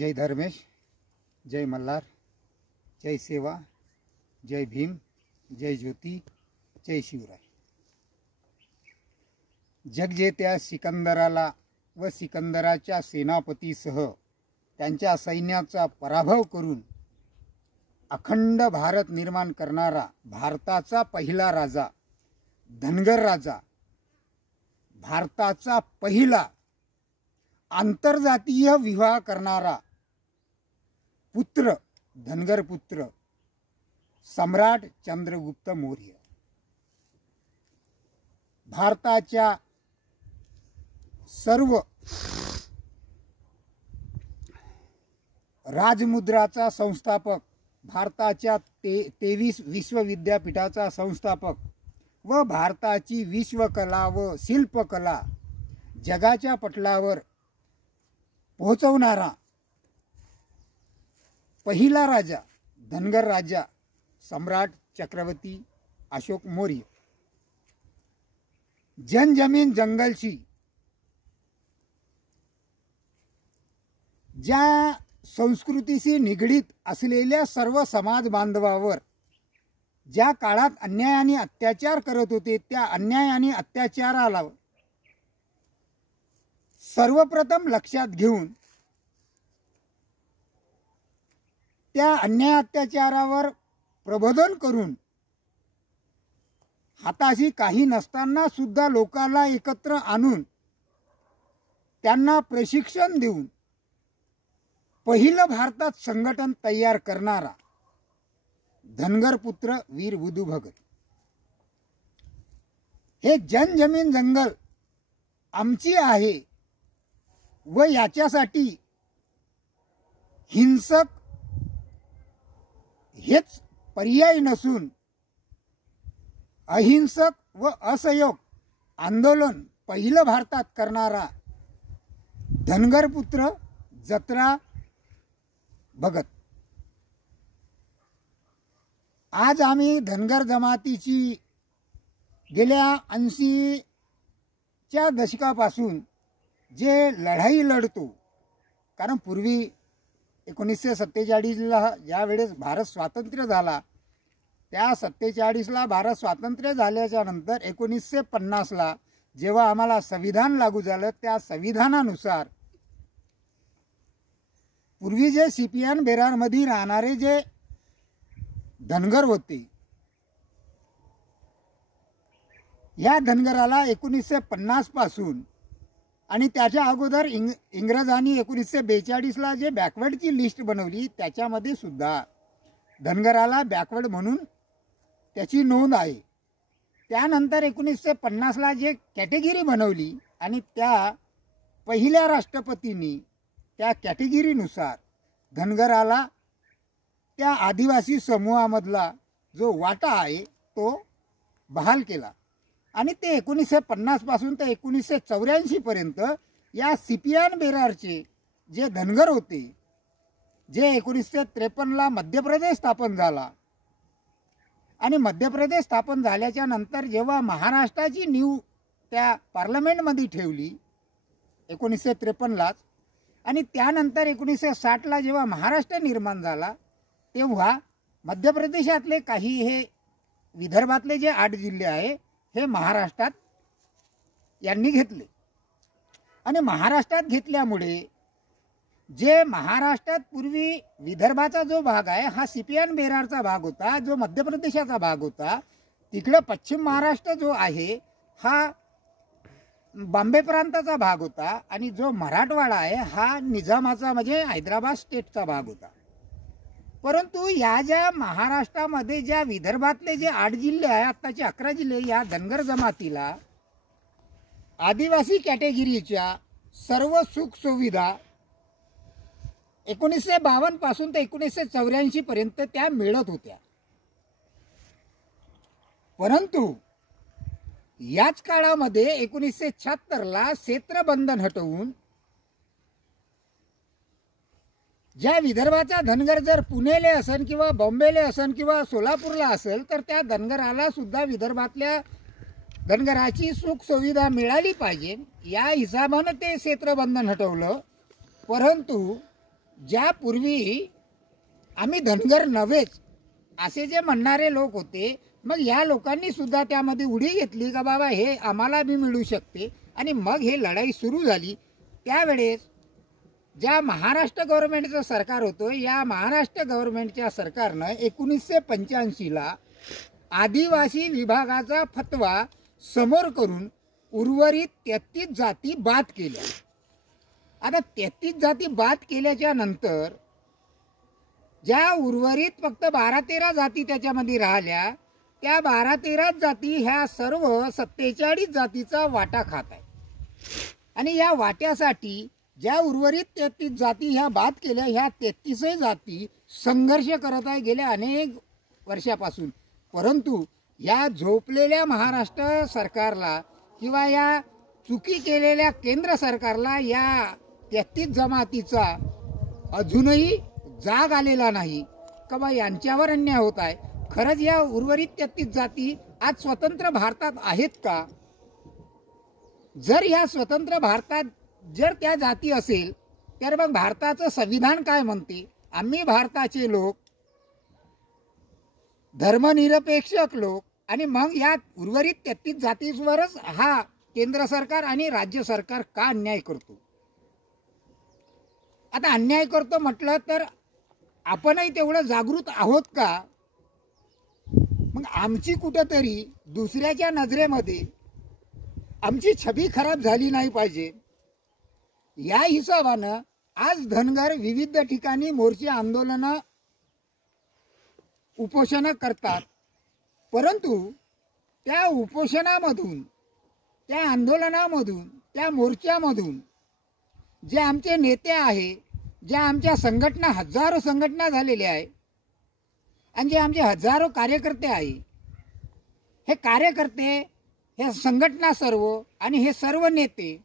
जय धर्मेश, जय मल्हार, जय सेवा, जय भीम, जय ज्योती, जय शिवराय। जगजेत्या सिकंदराला व सिकंदराच्या सेनापतीसह त्यांच्या सैन्याचा पराभव करून अखंड भारत निर्माण करणारा भारताचा पहिला राजा धनगर राजा, भारताचा पहिला आंतरजातीय विवाह करणारा पुत्र, धनगर पुत्र सम्राट चंद्रगुप्त मौर्य, भारताच्या सर्व राजमुद्राचा संस्थापक, भारताच्या 23 विश्वविद्यापीठाचा संस्थापक व भारताची विश्वकला व शिल्पकला जगाच्या पटलावर पोहोचवणारा पहिला राजा, धनगर राजा सम्राट चक्रवर्ती अशोक मौर्य, जन जमीन जंगलशी ज्या संस्कृतीशी निगडीत असलेल्या सर्व समाज बांधवावर ज्या काळात अन्याय आणि अत्याचार करत होते, त्या अन्याय आणि अत्याचाराला सर्वप्रथम लक्षात घेऊन त्या अन्याय अत्याचारावर प्रबोधन करून हाताशी काही नसताना सुद्धा लोकांना एकत्र आणून त्यांना प्रशिक्षण देऊन पहिलं भारतात संघटन तयार करणारा धनगर पुत्र वीर बुधू भगत। हे जन जमीन जंगल आमची आहे व याच्यासाठी हिंसक हेच पर्याय नसून अहिंसक व असहयोग आंदोलन पहिलं भारतात करणारा धनगर पुत्र जत्रा भगत। आज आम्ही धनगर जमातीची गेल्या 80च्या दशकापासून जे लढाई लढतो, कारण पूर्वी 1947ला ज्या वेळेस भारत स्वातंत्र्य झाला, त्या 47ला भारत स्वातंत्र्य झाल्याच्या नंतर 1950ला जेव्हा आम्हाला संविधान लागू झालं, त्या संविधानानुसार पूर्वी जे सीपीएन बेरारमध्ये राहणारे जे धनगर होते, या धनगराला 1950 पासून आणि त्याच्या अगोदर इंग्रजांनी 1942ला जे बॅकवर्डची लिस्ट बनवली, त्याच्यामध्ये सुद्धा धनगराला बॅकवर्ड म्हणून त्याची नोंद आहे। त्यानंतर 1950ला जे कॅटेगरी बनवली आणि त्या पहिल्या राष्ट्रपतींनी त्या कॅटेगरीनुसार धनगराला त्या आदिवासी समूहामधला जो वाटा आहे तो बहाल केला आणि ते 1950 पासून ते 1984 पर्यंत या सीपीएन बेरारचे जे धनगर होते, जे 1953ला मध्य प्रदेश स्थापन झाला आणि मध्य प्रदेश स्थापन झाल्याच्या नंतर जेव्हा महाराष्ट्राची नीव त्या पार्लमेंटमध्ये ठेवली 1953लाच आणि त्यानंतर 1960ला जेव्हा महाराष्ट्र निर्माण झाला, तेव्हा मध्य प्रदेशातले काही हे विदर्भातले जे 8 जिल्हे आहे हे महाराष्ट्रात यांनी घेतले आणि महाराष्ट्रात घेतल्यामुळे जे महाराष्ट्रात पूर्वी विदर्भाचा जो भाग आहे हा सीपीएन बेरारचा भाग होता, जो मध्य प्रदेशाचा भाग होता, तिकडे पश्चिम महाराष्ट्र जो आहे हा बॉम्बे प्रांताचा भाग होता आणि जो मराठवाडा आहे हा निजामाचा म्हणजे हैदराबाद स्टेटचा भाग होता। परंतु या ज्या महाराष्ट्रामध्ये ज्या विदर्भातले जे 8 जिल्हे आहे, आत्ताचे 11 जिल्हे, या धनगर जमातीला आदिवासी कॅटेगरीच्या सर्व सुख सुविधा 1952 पासून ते 1984 पर्यंत त्या मिळत होत्या। परंतु याच काळामध्ये 1976ला क्षेत्रबंधन हटवून ज्या विदर्भाचा धनगर जर पुणेले असेल किंवा बॉम्बेले असेल किंवा सोलापूरला असेल तर त्या धनगराला सुद्धा विदर्भातल्या धनगराची सुख सुविधा मिळाली पाहिजे, या हिसाबाने ते क्षेत्रबंधन हटवलं। परंतु ज्या पूर्वी आम्ही धनगर नव्हेच असे जे म्हणणारे लोक होते, मग या लोकांनी सुद्धा त्यामध्ये उडी घेतली का बाबा हे आम्हाला बी मिळू शकते, आणि मग हे लढाई सुरू झाली. त्यावेळेस ज्या महाराष्ट्र गव्हर्नमेंटचं सरकार होतं, या महाराष्ट्र गव्हर्नमेंटच्या सरकारनं 1985ला आदिवासी विभागाचा फतवा समोर करून उर्वरित 33 जाती बाद केल्या. आता 33 जाती बाद केल्याच्या नंतर ज्या उर्वरित फक्त 12-13 जाती त्याच्यामध्ये राहिल्या, त्या 12-13 जाती ह्या सर्व 47 जातीचा वाटा खात आहे. आणि या वाट्यासाठी ज्या उर्वरित 33 जाती ह्या बाद केल्या, ह्या 33 जाती संघर्ष करत आहे गेल्या अनेक वर्षापासून. परंतु या झोपलेल्या महाराष्ट्र सरकारला किंवा या चुकी केलेल्या केंद्र सरकारला या 33 जमातीचा अजूनही जाग आलेला नाही का बा यांच्यावर अन्याय होत आहे. खरंच या उर्वरित 33 जाती आज स्वतंत्र भारतात आहेत का? जर या स्वतंत्र भारतात जर त्या जाती असेल तर मग भारताचं संविधान काय म्हणते? आम्ही भारताचे लोक, धर्मनिरपेक्ष लोक, आणि मग या उर्वरित 33 जातींवरच हा केंद्र सरकार आणि राज्य सरकार का अन्याय करतो? आता अन्याय करतो म्हटलं तर आपणही तेवढं जागृत आहोत का? मग आमची कुठंतरी दुसऱ्याच्या नजरेमध्ये आमची छबी खराब झाली नाही पाहिजे, या हिशोबानं आज धनगर विविध ठिकाणी मोर्चे, आंदोलनं, उपोषणं करतात. परंतु त्या उपोषणामधून, त्या आंदोलनामधून, त्या मोर्चामधून जे आमचे नेते आहे, ज्या आमच्या संघटना, हजारो संघटना झालेल्या आहे, आणि जे आमचे हजारो कार्यकर्ते आहे, हे कार्यकर्ते, हे संघटना सर्व आणि हे सर्व नेते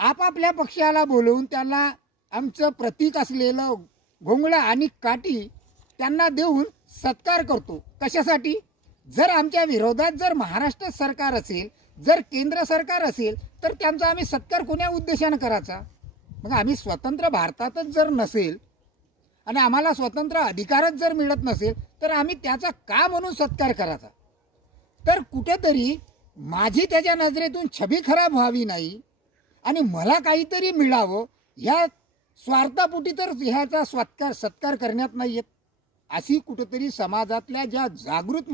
आपापल्या पक्षाला बोलवून त्यांना आमचं प्रतीक असलेलं घोंगडं आणि काठी त्यांना देऊन सत्कार करतो. कशासाठी? जर आमच्या विरोधात जर महाराष्ट्र सरकार असेल, जर केंद्र सरकार असेल, तर त्यांचा आम्ही सत्कार कोण्या उद्देशानं करायचा? मग आम्ही स्वतंत्र भारतातच जर नसेल आणि आम्हाला स्वतंत्र अधिकारच जर मिळत नसेल, तर आम्ही त्याचा का म्हणून सत्कार करायचा? तर कुठेतरी माझी त्याच्या नजरेतून छबी खराब व्हावी नाही आणि मला काहीतरी मिळावं, ह्या स्वार्थापोटी तर ह्याचा सत्कार करण्यात नाही येत, अशी कुठेतरी समाजातल्या ज्या जागृत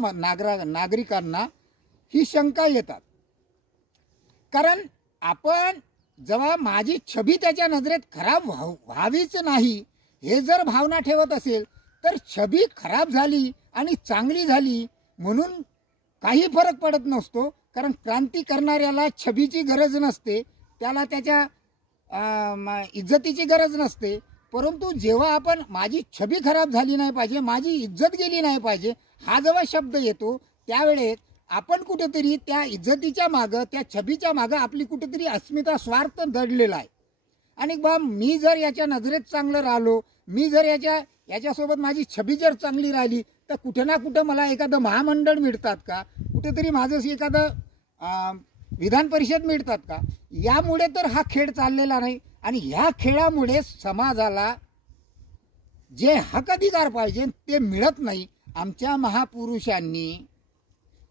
नागरिकांना ही शंका येतात. कारण आपण जेव्हा माझी छबी त्याच्या नजरेत खराब व्हावीच नाही हे जर भावना ठेवत असेल, तर छबी खराब झाली आणि चांगली झाली म्हणून काही फरक पडत नसतो. कारण क्रांती करणाऱ्याला छबीची गरज नसते, त्याला त्याच्या इज्जतीची गरज नसते. परंतु जेव्हा आपण माझी छबी खराब झाली नाही पाहिजे, माझी इज्जत गेली नाही पाहिजे, हा जेव्हा शब्द येतो, त्यावेळेस आपण कुठेतरी त्या इज्जतीच्या मागं, त्या छबीच्या मागं आपली कुठेतरी अस्मिता, स्वार्थ दडलेला आहे. आणि बा मी जर याच्या नजरेत चांगलं राहिलो, मी जर याच्यासोबत माझी छबी जर चांगली राहिली, तर कुठे ना कुठं मला एखादं महामंडळ मिळतात का? कुठेतरी माझं एखादं विधान परिषद मिळतात का? यामुळे तर हा खेळ चाललेला नाही. आणि ह्या खेळामुळे समाजाला जे हक अधिकार पाहिजे ते मिळत नाही. आमच्या महापुरुषांनी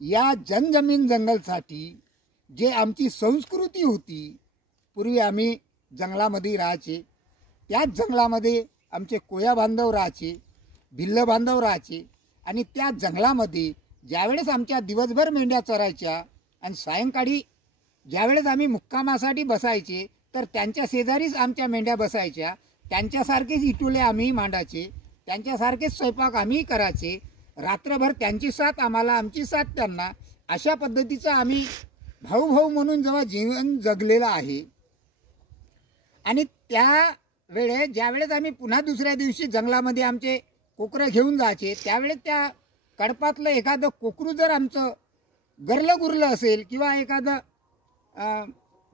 या जनजमीन जंगलसाठी जे आमची संस्कृती होती, पूर्वी आम्ही जंगलामध्ये राहायचे, त्याच जंगलामध्ये आमचे कोया बांधव राहायचे, भिल्ल बांधव राहायचे, आणि त्या जंगलामध्ये ज्यावेळेस आमच्या दिवसभर मेंढ्या चरायच्या आणि सायंकाळी ज्यावेळेस आम्ही मुक्कामासाठी बसायचे, तर त्यांच्या शेजारीच आमच्या मेंढ्या बसायच्या. त्यांच्यासारखेच इटुले आम्ही मांडायचे, त्यांच्यासारखेच स्वयंपाक आम्ही करायचे, रात्रभर त्यांची साथ आम्हाला, आमची साथ त्यांना, अशा पद्धतीचं आम्ही भाऊ भाऊ म्हणून जेव्हा जीवन जगलेलं आहे. आणि त्या वेळेस ज्यावेळेस आम्ही पुन्हा दुसऱ्या दिवशी जंगलामध्ये आमचे कोकरं घेऊन जायचे, त्यावेळेस त्या कडपातलं एखादं कोकरू जर आमचं गरलं गुरलं असेल किंवा एखादं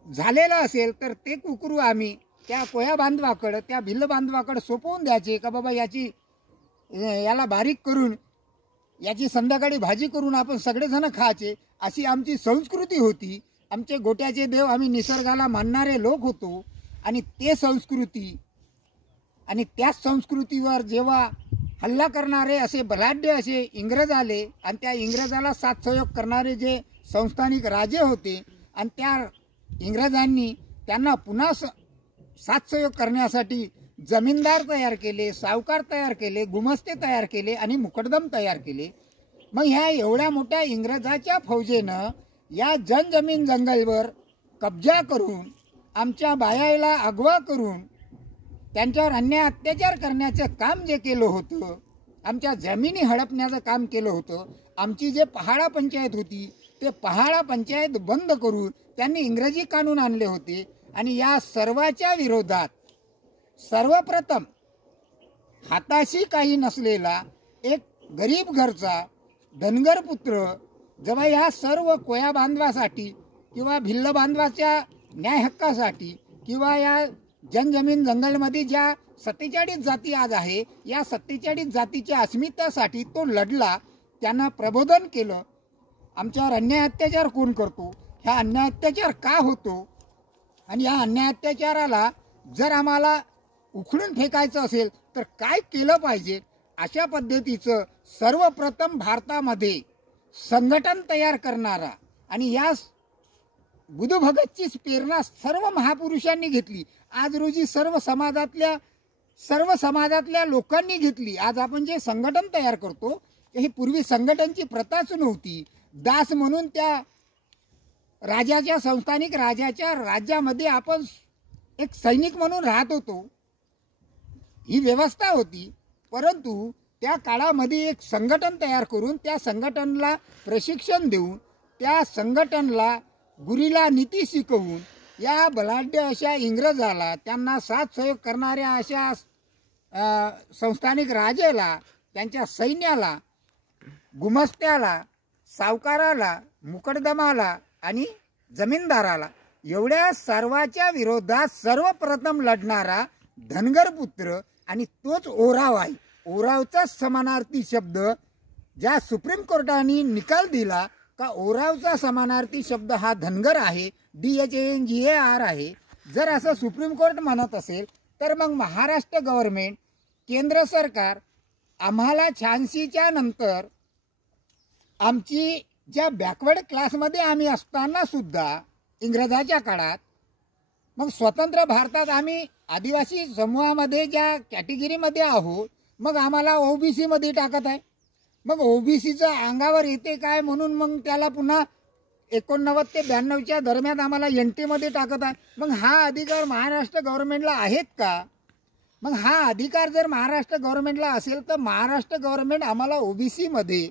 झालेलं असेल, तर ते कुकरू आम्ही त्या कोया बांधवाकडं, त्या भिल्ल बांधवाकडं सोपवून द्यायचे का बाबा याला बारीक करून याची संध्याकाळी भाजी करून आपण सगळेजण खायचे. अशी आमची संस्कृती होती. आमचे गोट्याचे देव, आम्ही निसर्गाला मानणारे लोक होतो. आणि ते संस्कृती आणि त्याच संस्कृतीवर जेव्हा हल्ला करणारे असे बलाढ्य असे इंग्रज आले आणि त्या इंग्रजाला साथ सहयोग करणारे जे संस्थानिक राजे होते आणि त्या इंग्रजांनी त्यांना पुन्हा साथ सहयोग करण्यासाठी जमीनदार तयार केले, सावकार तयार केले, गुमस्ते तयार केले आणि मुकदम तयार केले. मग ह्या एवढ्या मोठ्या इंग्रजाच्या फौजेनं या जनजमीन जंगलवर कब्जा करून आमच्या बायाला अगवा करून त्यांच्यावर अन्याय अत्याचार करण्याचं काम जे केलं होतं, आमच्या जमिनी हडपण्याचं काम केलं होतं. आमची जे पहाडा पंचायत होती ते पहाडा पंचायत बंद करून त्यांनी इंग्रजी कानून आणले होते. आणि या सर्वाच्या विरोधात सर्वप्रथम हाताशी काही नसलेला एक गरीब घरचा धनगर पुत्र जेव्हा या सर्व कोया बांधवासाठी किंवा भिल्ल बांधवाच्या न्याय हक्कासाठी किंवा या जनजमीन जंगलमध्ये ज्या 47 जाती आज आहे, या 47 जातीच्या अस्मितेसाठी तो लढला, त्यानं प्रबोधन केलं. आमच्यावर अन्याय अत्याचार कोण करतो, ह्या अन्याय अत्याचार का होतो आणि या अन्याय अत्याचाराला जर आम्हाला उखडून फेकायचं असेल तर काय केलं पाहिजे, अशा पद्धतीचं सर्वप्रथम भारतामध्ये संघटन तयार करणारा आणि या बुद्धभगतची प्रेरणा सर्व महापुरुषांनी घेतली. आज रोजी सर्व समाजातल्या लोकांनी घेतली. आज आपण जे संघटन तयार करतो ही पूर्वी संघटनची प्रथाच नव्हती. दास म्हणून त्या राजाच्या संस्थानिक राजाच्या राज्यामध्ये आपण एक सैनिक म्हणून राहत होतो, ही व्यवस्था होती. परंतु त्या काळामध्ये एक संघटन तयार करून त्या संघटनला प्रशिक्षण देऊन त्या संघटनला गुरीला नीती शिकवून या बलाढ्य अशा इंग्रजाला त्यांना साथ सहयोग करणाऱ्या अशा संस्थानिक राजाला, त्यांच्या सैन्याला, गुमस्त्याला, सावकाराला, मुकदमाला आणि जमीनदाराला एवढ्या सर्वाच्या विरोधात सर्वप्रथम लढणारा धनगर पुत्र आणि तोच ओराव आहे. ओरावचा समानार्थी शब्द ज्या सुप्रीम कोर्टाने निकाल दिला का ओरावचा समानार्थी शब्द हा धनगर आहे, DHANGAR आहे. जर असं सुप्रीम कोर्ट म्हणत असेल तर मग महाराष्ट्र गव्हर्नमेंट, केंद्र सरकार आम्हाला 86च्या नंतर आमची ज्या बॅकवर्ड क्लासमध्ये आम्ही असताना सुद्धा इंग्रजाच्या काळात मग स्वतंत्र भारतात आम्ही आदिवासी समूहामध्ये ज्या कॅटेगरीमध्ये आहोत मग आम्हाला OBC मध्ये टाकत आहे. मग OBCचं अंगावर येते काय म्हणून मग त्याला पुन्हा 89 ते 92च्या दरम्यान आम्हाला NT मध्ये टाकत आहे. मग हा अधिकार महाराष्ट्र गव्हर्नमेंटला आहेत का? मग हा अधिकार जर महाराष्ट्र गव्हर्नमेंटला असेल तर महाराष्ट्र गव्हर्नमेंट आम्हाला OBC मध्ये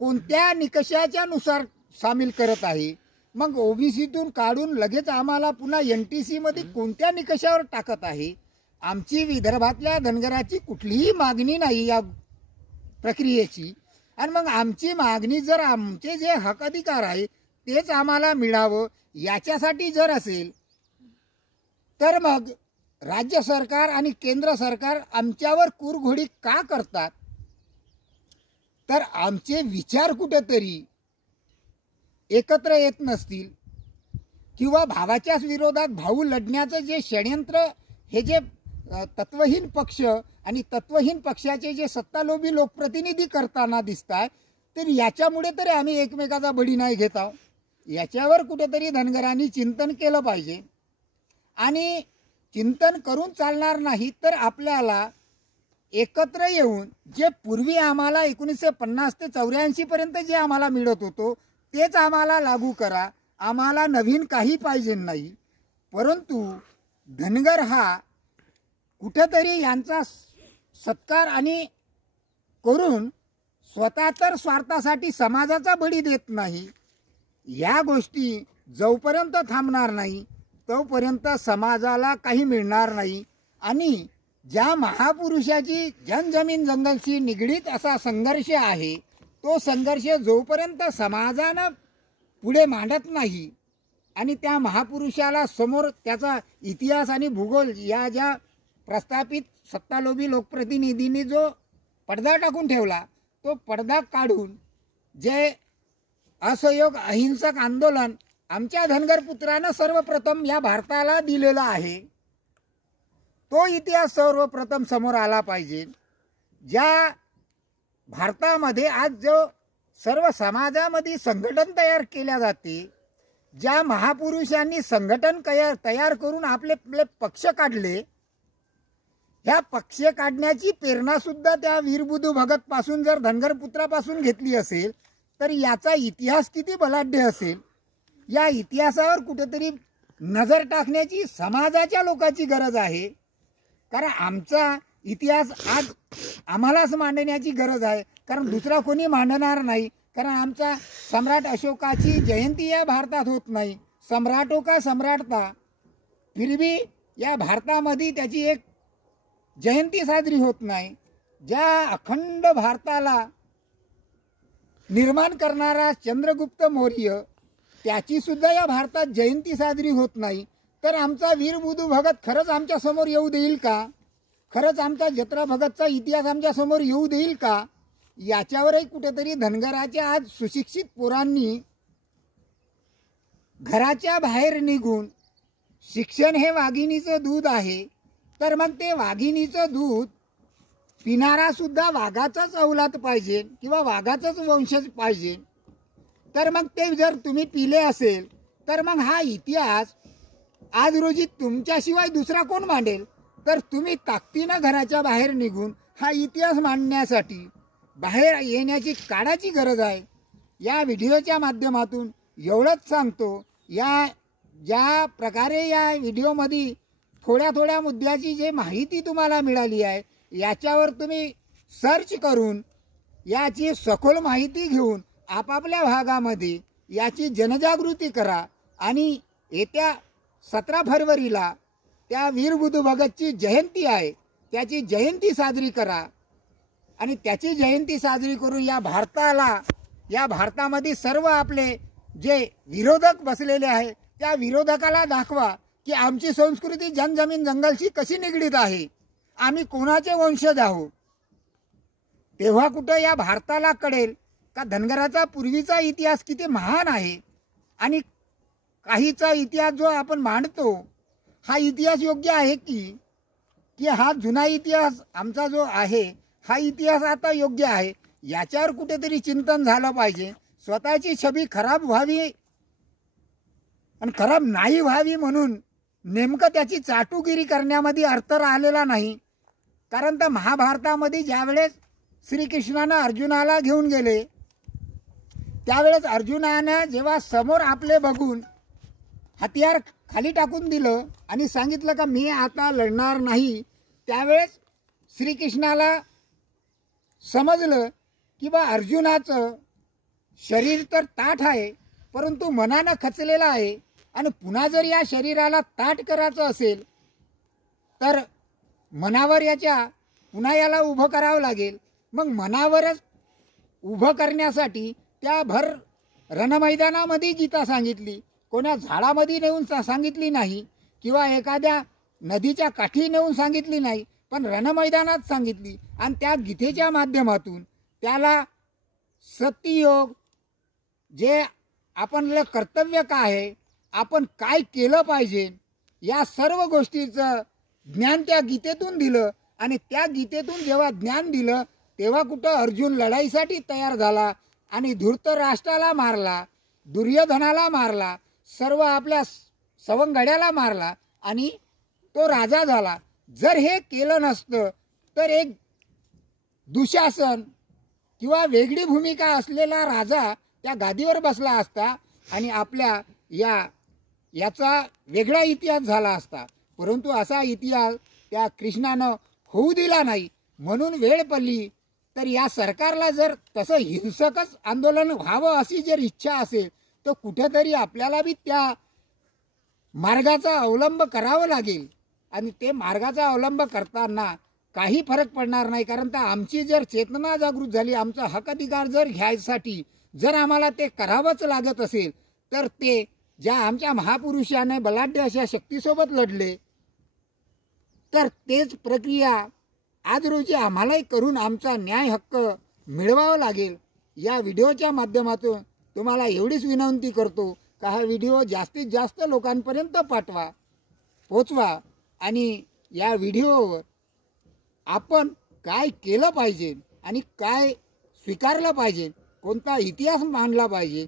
कोणत्या निकषाच्या नुसार सामील करत आहे? मग OBCतून काढून लगेच आम्हाला पुन्हा NTC मध्ये कोणत्या निकषावर टाकत आहे? आमची विदर्भातल्या धनगराची कुठलीही मागणी नाही या प्रक्रियेची. आणि मग आमची मागणी जर आमचे जे हक अधिकार आहे तेच आम्हाला मिळावं याच्यासाठी जर असेल तर मग राज्य सरकार आणि केंद्र सरकार आमच्यावर कुरघोडी का करतात? तर आमचे विचार कुठेतरी एकत्र येत नसतील किंवा भावाच्याच विरोधात भाऊ लढण्याचं जे षडयंत्र हे जे तत्वहीन पक्ष आणि तत्वहीन पक्षाचे जे सत्तालोभी लोकप्रतिनिधी करताना दिसतात, तर याच्यामुळे तरी आम्ही एकमेकाचा बळी नाही घेत आहोत. याच्यावर कुठेतरी धनगरांनी चिंतन केलं पाहिजे. आणि चिंतन करून चालणार नाही तर आपल्याला एकत्र येऊन जे पूर्वी आम्हाला 1950 ते 84 पर्यंत जे आम्हाला मिळत होतो तेच आम्हाला लागू करा. आम्हाला नवीन काही पाहिजे नाही. परंतु धनगर हा कुठेतरी यांचा सत्कार आणि करून स्वतः तर स्वार्थासाठी समाजाचा बळी देत नाही. या गोष्टी जोपर्यंत थांबणार नाही तोपर्यंत समाजाला काही मिळणार नाही. आणि ज्या महापुरुषाची जनजमीन जंगलशी निगडीत असा संघर्ष आहे तो संघर्ष जोपर्यंत समाजानं पुढे मांडत नाही आणि त्या महापुरुषाला समोर त्याचा इतिहास आणि भूगोल या ज्या प्रस्थापित सत्तालोभी लोकप्रतिनिधींनी जो पडदा टाकून ठेवला तो पडदा काढून जे असहयोग अहिंसक आंदोलन आमच्या धनगर पुत्रानं सर्वप्रथम या भारताला दिलेलं आहे तो इतिहास सर्वप्रथम समोर आला पाहिजे। ज्या भारतामध्ये आज जो सर्व समाजामध्ये संघटन तयार केल्या जाते, ज्या महापुरुषांनी संघटन तयार करून आपले पक्ष काढले, ह्या पक्ष काढण्याची प्रेरणा सुद्धा त्या वीरबुधू भगत पासून जर धनगर पुत्रापासून घेतली असेल तर याचा इतिहास किती बलाढ्य असेल। या इतिहासावर कुठेतरी नजर टाकण्याची समाजाच्या लोकांची गरज आहे, कारण आमचा इतिहास आज आम्हालाच मांडण्याची गरज आहे, कारण दुसरा कोणी मांडणार नाही। कारण आमचा सम्राट अशोकाची जयंती या भारतात होत नाही, सम्राटों का सम्राट था, फिर भी या भारतामध्ये त्याची एक जयंती साजरी होत नाही। ज्या अखंड भारताला निर्माण करणारा चंद्रगुप्त मौर्य, त्याची सुद्धा या भारतात जयंती साजरी होत नाही, तर आमचा वीरबुधू भगत खरंच आमच्या समोर येऊ देईल का? खरंच आमचा जत्रा भगतचा इतिहास आमच्या समोर येऊ देईल का? याच्यावरही कुठेतरी धनगराच्या आज सुशिक्षित पोरांनी घराच्या बाहेर निघून, शिक्षण हे वाघिणीचं दूध आहे, तर मग ते वाघिणीचं दूध पिणारा सुद्धा वाघाचाच अवलाद पाहिजे किंवा वाघाचाच वंशज पाहिजे। तर मग ते जर तुम्ही पिले असेल तर मग हा इतिहास आज रोजी तुमच्याशिवाय दुसरा कोण मांडेल? तर तुम्ही ताकदीनं घराच्या बाहेर निघून हा इतिहास मांडण्यासाठी बाहेर येण्याची काळाची गरज आहे। या व्हिडिओच्या माध्यमातून एवढंच सांगतो, या ज्या प्रकारे या व्हिडिओमध्ये थोड्या मुद्द्याची जे माहिती तुम्हाला मिळाली आहे, याच्यावर तुम्ही सर्च करून याची सखोल माहिती घेऊन आपापल्या भागामध्ये याची जनजागृती करा आणि येत्या 17 फरवरीला त्या वीरबुधू भगतची जयंती आहे, त्याची जयंती साजरी करा आणि त्याची जयंती साजरी करून या भारतामध्ये सर्व आपले जे विरोधक बसलेले आहे त्या विरोधकाला दाखवा की आमची संस्कृती जनजमीन जंगलशी कशी निगडीत आहे, आम्ही कोणाचे वंशज आहोत। तेव्हा कुठं या भारताला कळेल का धनगराचा पूर्वीचा इतिहास किती महान आहे आणि काहीचा इतिहास जो आपण मांडतो हा इतिहास योग्य आहे की हा जुना इतिहास आमचा जो आहे हा इतिहास आता योग्य आहे। याच्यावर कुठेतरी चिंतन झालं पाहिजे। स्वतःची छबी खराब व्हावी आणि खराब नाही व्हावी म्हणून नेमकं त्याची चाटुगिरी करण्यामध्ये अर्थ राहिलेला नाही। कारण तर महाभारतामध्ये ज्यावेळेस श्रीकृष्णानं अर्जुनाला घेऊन गेले, त्यावेळेस अर्जुनानं जेव्हा समोर आपले बघून हत्यार खाली टाकून दिलं आणि सांगितलं का मी आता लढणार नाही, त्यावेळेस श्रीकृष्णाला समजलं की बा अर्जुनाचं शरीर तर ताठ आहे परंतु मनानं खचलेलं आहे आणि पुन्हा जर या शरीराला ताठ करायचं असेल तर मनावर पुन्हा याला उभं करावं लागेल। मग मनावरच उभं करण्यासाठी त्या भर रणमैदानामध्ये गीता सांगितली, कोणा झाडामध्ये नेऊन सांगितली नाही किंवा एखाद्या नदीच्या काठी नेऊन सांगितली नाही, पण रणमैदानात सांगितली। आणि त्या गीतेच्या माध्यमातून त्याला सत्ययोग, जे आपलं कर्तव्य काय आहे, आपण काय केलं पाहिजे, या सर्व गोष्टीचं ज्ञान त्या गीतेतून दिलं। आणि त्या गीतेतून जेव्हा ज्ञान दिलं तेव्हा कुठं अर्जुन लढाईसाठी तयार झाला आणि धृतराष्ट्राला मारला, दुर्योधनाला मारला, सर्व आपल्या सवंगड्याला मारला आणि तो राजा झाला। जर हे केलं नसतं तर एक दुःशासन किंवा वेगळी भूमिका असलेला राजा त्या गादीवर बसला असता आणि आपल्या याचा वेगळा इतिहास झाला असता। परंतु असा इतिहास त्या कृष्णानं होऊ दिला नाही, म्हणून वेळ पडली। तर या सरकारला जर तसं हिंसकच आंदोलन व्हावं अशी जर इच्छा असेल तर कुठेतरी आपल्याला बी त्या मार्गाचा अवलंब करावा लागेल आणि ते मार्गाचा अवलंब करताना काही फरक पडणार नाही। कारण तर आमची जर चेतना जागृत झाली, आमचा हक अधिकार जर घ्यायसाठी जर आम्हाला ते करावंच लागत असेल तर ते ज्या आमच्या महापुरुषाने बलाढ्य अशा शक्तीसोबत लढले, तर तेच प्रक्रिया आज रोजी आम्हालाही करून आमचा न्याय हक्क मिळवावा लागेल। या व्हिडिओच्या माध्यमातून तुम्हाला एवढीच विनंती करतो का हा व्हिडिओ जास्तीत जास्त लोकांपर्यंत पोचवा आणि या व्हिडिओवर आपण काय केलं पाहिजे आणि काय स्वीकारलं पाहिजे, कोणता इतिहास मांडला पाहिजे,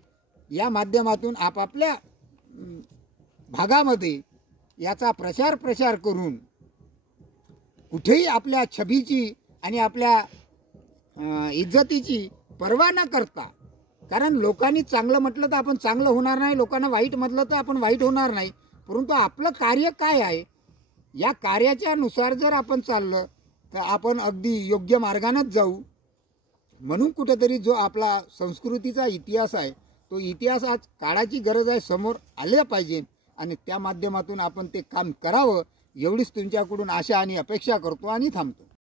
या माध्यमातून आपापल्या भागामध्ये याचा प्रसार करून कुठेही आपल्या छबीची आणि आपल्या इज्जतीची पर्वा न करता, कारण लोकांनी चांगलं म्हटलं तर आपण चांगलं होणार नाही, लोकांना वाईट म्हटलं तर आपण वाईट होणार नाही, परंतु आपलं कार्य काय आहे या कार्याच्या नुसार जर आपण चाललं तर आपण अगदी योग्य मार्गानेच जाऊ. म्हणून कुठेतरी जो आपला संस्कृतीचा इतिहास आहे तो इतिहास आज काळाची गरज आहे, समोर आले पाहिजे आणि त्या माध्यमातून आपण ते काम करावं एवढीच तुमच्याकडून आशा आणि अपेक्षा करतो आणि थांबतो.